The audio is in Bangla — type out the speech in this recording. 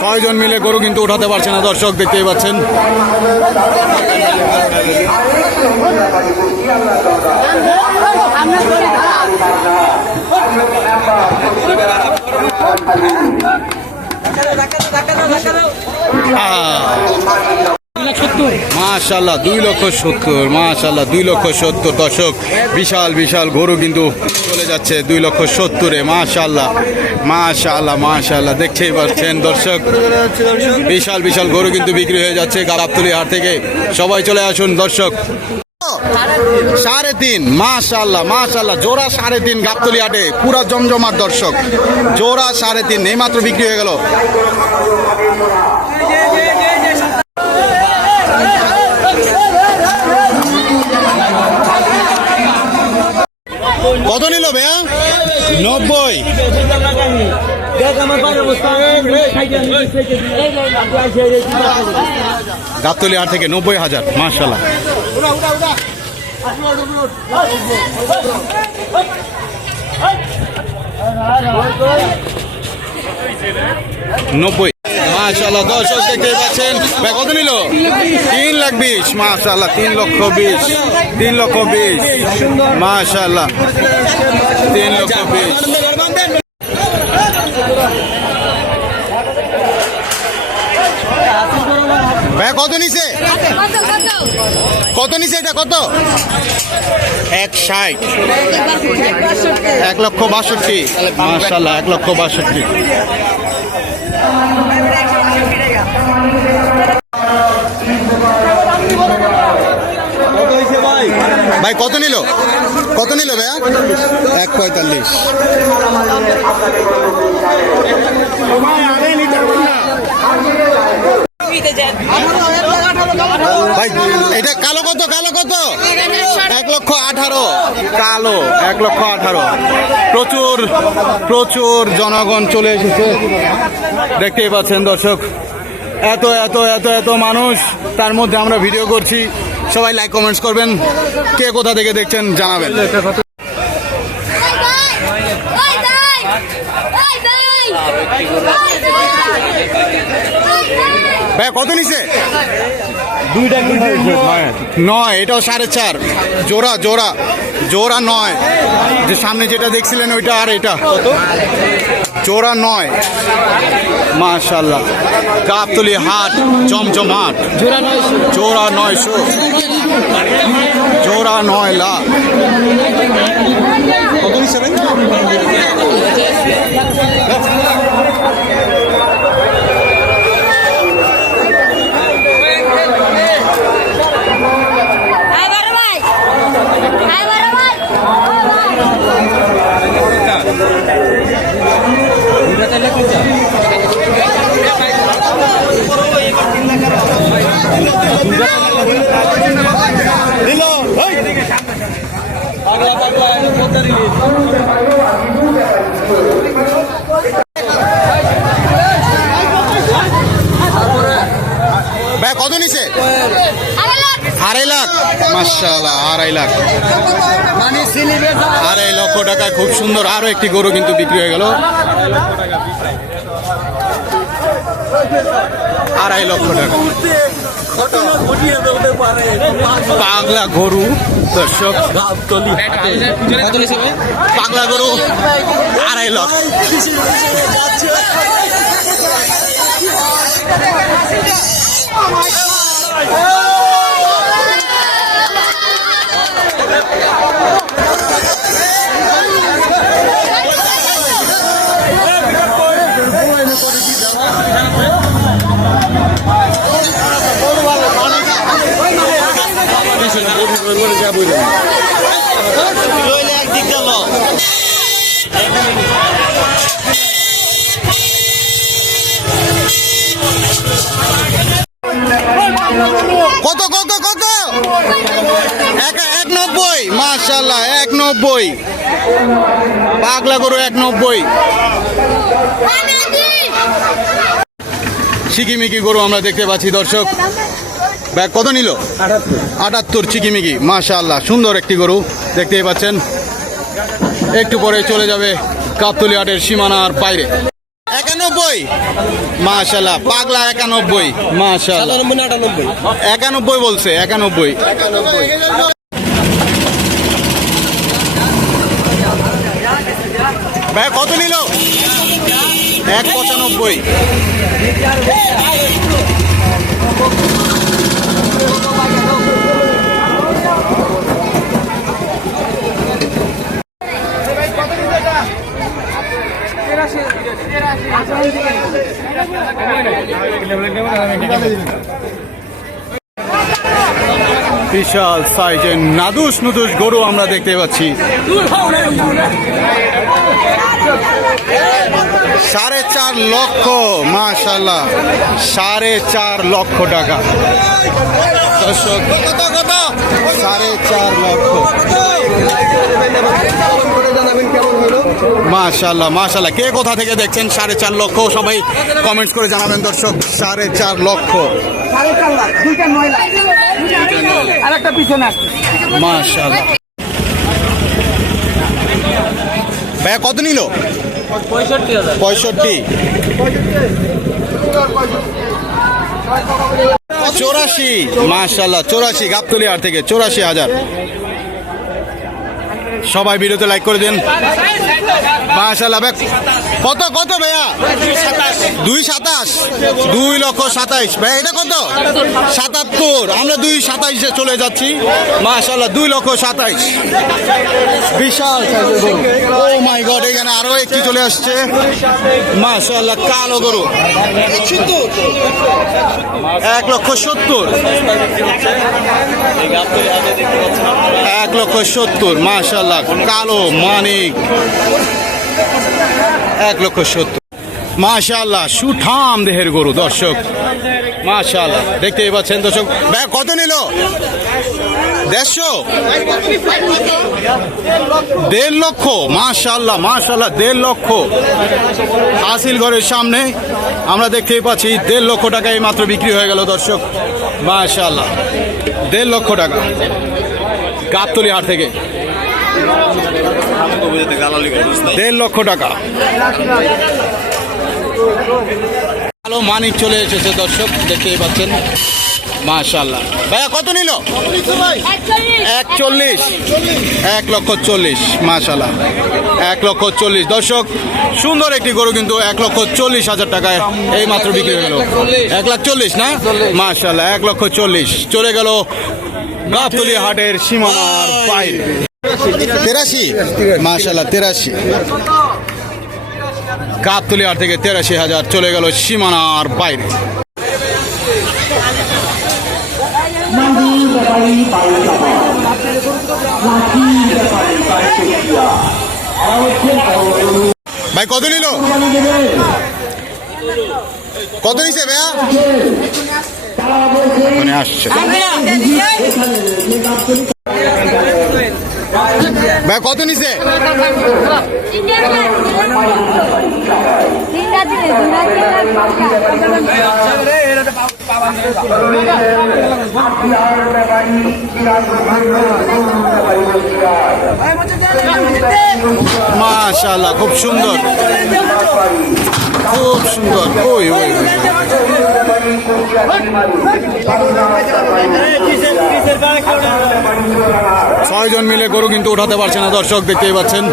ছয়জন মিলে গরু কিন্তু উঠাতে পারছে না দর্শক, দেখতেই পাচ্ছেন। মাশাআল্লাহ 2,70,000, মাশাআল্লাহ 2,70,000 দর্শক। বিশাল বিশাল গরু কিন্তু চলে যাচ্ছে 2,70,000-এ। মাশাআল্লাহ মাশাআল্লাহ মাশাআল্লাহ, দেখতেই পাচ্ছেন দর্শক, বিশাল বিশাল গরু কিন্তু বিক্রি হয়ে যাচ্ছে গাবতলী হাট থেকে। সবাই চলে আসুন দর্শক। 3.5, মাশাআল্লাহ মাশাআল্লাহ, জোড়া 3.5 গাবতলী হাটে, পুরা জমজমাট দর্শক। জোড়া 3.5 এইমাত্র বিক্রি হয়ে গেল। কত নিল ভাইয়া? 90। গাবতলী হাট থেকে 90,000, মাশাআল্লাহ। 90, মাশাআল্লাহ দর্শক, দেখতে পাচ্ছেন। ভাই কত নিল? 3,20,000, মাশাআল্লাহ 3,20,000, 3,20,000, মাশাআল্লাহ 3,20,000। ভাই কত নিছে? কত নিছে এটা? কত? 1,60,000, 1,62,000, মাশাআল্লাহ 1,62,000। ভাই কত নিল? কত নিল ভাইয়া? 1,45,000। ভাই এটা কালো কত? কালো কত? 1,18,000, কালো 1,18,000। প্রচুর প্রচুর জনগণ চলে এসেছে, দেখতেই পাচ্ছেন দর্শক। এত এত এত এত মানুষ, তার মধ্যে আমরা ভিডিও করছি। সবাই লাইক কমেন্টস করবেন, কে কোথা থেকে দেখছেন জানাবেন। ভাই কত নিছে? 9, এটাও 4.5 জোড়া। জোড়া জোড়া 9, যে সামনে যেটা দেখছিলেন ওইটা, আর এটা জোড়া 9। মাশাআল্লাহ, গাবতলী হাট জমজমাট। জোড়া 900, জোড়া 9 লাখ। কত নিছে ভাই? ভাই কত নিছে? 2.5 লাখ, মাশাআল্লাহ 2.5 লাখ, 2.5 লক্ষ টাকা। খুব সুন্দর আরো একটি গরু কিন্তু বিক্রি হয়ে গেল। 2.5 লক্ষ টাকা পাগলা গরু দর্শক। পাগলা গরু 2.5 লাখ। কত কত কত? 190, মাশাআল্লাহ 190। পাগলা গরু 190। চিকিমিকি গরু আমরা দেখতে পাচ্ছি দর্শক। ব্যাগ কত নিল? 78 চিকিমিকি, মাশাআল্লাহ সুন্দর একটি গরু দেখতেই পাচ্ছেন। একটু পরে চলে যাবে গাবতলী হাটের সীমানার বাইরে। 91 মাশাআল্লাহ, পাগলা 91 মাশাআল্লাহ, 91 বলছে 91। ভাই কত নিল? 195। বিশাল সাইজের নাদুস নুদুস গরু আমরা দেখতে পাচ্ছি। 4.5 লক্ষ মাশাআল্লাহ, 4.5 লক্ষ টাকা দর্শক, কত 4.5 লক্ষ। মাশাআল্লাহ মাশাআল্লাহ, কে কোথা থেকে দেখছেন 4.5 লক্ষ সবাই কমেন্টস করে জানাবেন দর্শক। 4.5 লক্ষ মাশাআল্লাহ। ভাইয়া কত নিল? 65। 84 মাশাআল্লাহ, 84 গাবতলী হাট থেকে 84,000। সবাই ভিডিওতে লাইক করে দিন মাশাআল্লাহ। কত কত ভাইয়া? 2.27, 2,27,000 ভাইয়া। এটা কত? 77। আমরা 2.27-এ চলে যাচ্ছি মাশাআল্লাহ, 2,27,000। বিশাল সাইজের গরু। ও মাই গড, এখানে আরো একটি চলে আসছে মাশাআল্লাহ, কালো গরু। 1,70,000। 1,70,000 মাশাআল্লাহ, কালো মানিক। 1,70,000 মাশাআল্লাহ, সুঠাম দেহের গরু দর্শক মাশাআল্লাহ, দেখতেই পাচ্ছেন দর্শক। ভাই কত নিল? 150। 1.5 লক্ষ মাশাআল্লাহ মাশাআল্লাহ, 1.5 লক্ষ। হাসিল ঘরের সামনে আমরা দেখতেই পাচ্ছি 1.5 লক্ষ টাকায় মাত্র বিক্রি হয়ে গেল দর্শক মাশাআল্লাহ, 1.5 লক্ষ টাকা গাবতলী হাট থেকে। 1.5 লক্ষ টাকা কালো মানিক চলে এসেছে দর্শক, দেখতেই পাচ্ছেন মাশাআল্লাহ। ভাইয়া কত নিল? 41। 1,40,000 মাশাআল্লাহ, 1,40,000 দর্শক। সুন্দর একটি গরু কিন্তু 1,40,000 টাকায় এই মাত্র বিক্রি হয়ে গেল। 1,40,000 না মাশাআল্লাহ, 1,40,000 চলে গেল গাবতলী হাটের সীমানার বাইরে। 83 মাশাআল্লাহ, 83 গাবতলী হাট থেকে 83,000 চলে গেল সীমানার বাইরে। ভাই কত নিল? কত নিছে ভাইয়া? আসছে ভাই কত নিছে? মাশাআল্লাহ, খুব সুন্দর খুব সুন্দর। ওই ওই 6 জন মিলে গরু কিন্তু উঠাতে পারছে না দর্শক, দেখতেই পাচ্ছেন।